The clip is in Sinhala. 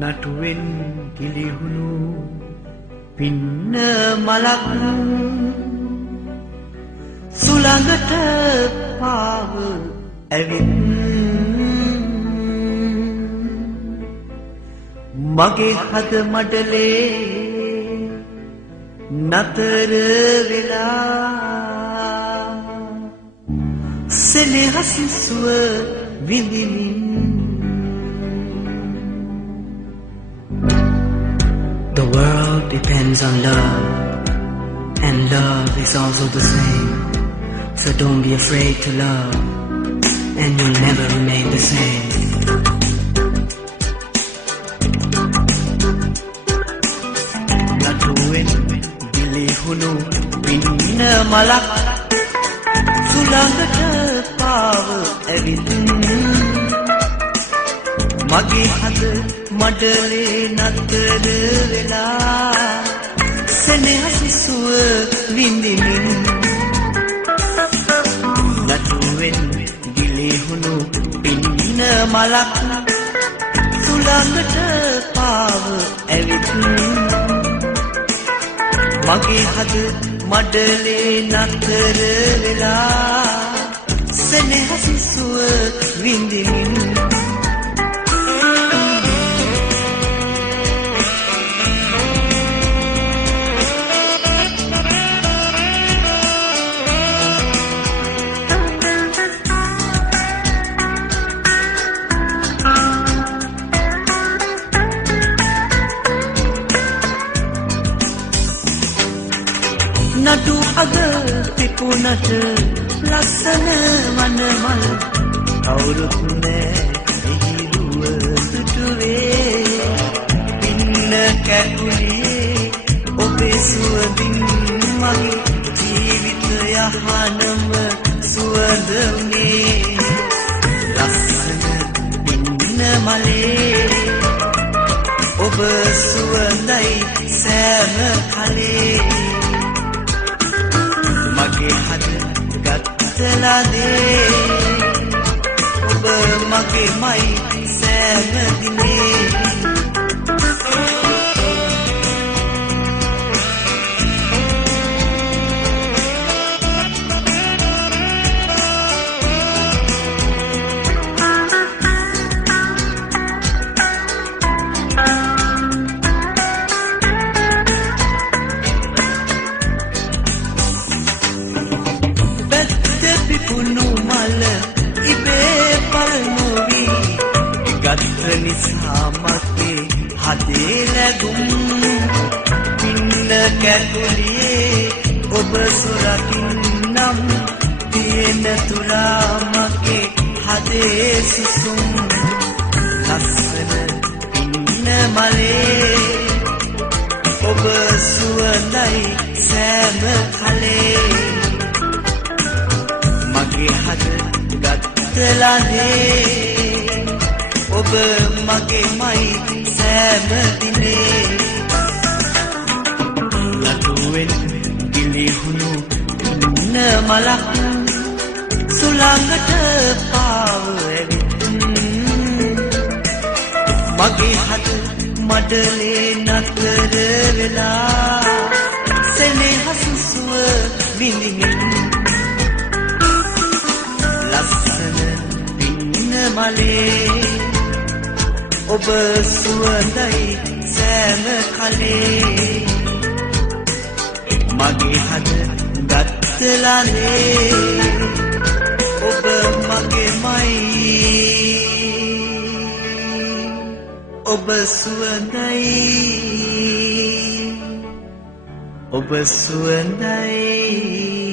නටුවෙන් කිලිහුණු පින්න මලක් සුළඟට පාව ඇවිත් මගේ හද මඩලේ නතර වෙලා සෙනෙහස සුව විඳිමින් The world depends on love, and love is also the same. So don't be afraid to love, and you'll never remain the same. Natuwen dilihunu pinna malak sulangata pawa ඇවිත් මගේ හද මඩලේ නතර වෙලා සෙනෙහස සුව විඳිමින් නටුවෙන් ගිලිහුණු පින්න මලක් සුළඟට පාව ඇවිත් මගේ හද මඩලේ නතර වෙලා සෙනෙහස සුව විඳිමින් නඩු අග පිපුණට ලස්සන වනමල් කවුරුත් නෑ එහිරුව තුටුවේ පින්න කැකුලියේ ඔබේ සුවඳින් මගේ ජීවිතය හනම සුවඳ වුණේ ලස්සන පින්න මලේ ඔබ සුවඳයි සෑම කලේ මගේ හද ගත්තලානේ ඔබ මගේමයි සෑම දිනේ නිසා මගේ හදේ ලැබුම් පින්න කැකුලියේ ඔබ සොරකින්නම් තියෙන තුලා මගේ හදේ සිසුම් ලස්සන පින්න මලේ ඔබ සුවඳයි සෑම කලේ මගේ හද ගත්තලානේ ඔබ මගේමයි සෑම දිනේ නටුවෙන් ගිලිහුණු පින්න මලක් සුළඟට පාව ඇවිත් මගේ හද මඩලේ නතර වෙලා සෙනෙහස සුව විඳිමින් ලස්සන පින්න මලේ ඔබ සුවඳයි සෑම කලේ මගේ හද ගත්තලානේ ඔබ මගේමයි ඔබ සුවඳයි ඔබ සුවඳයි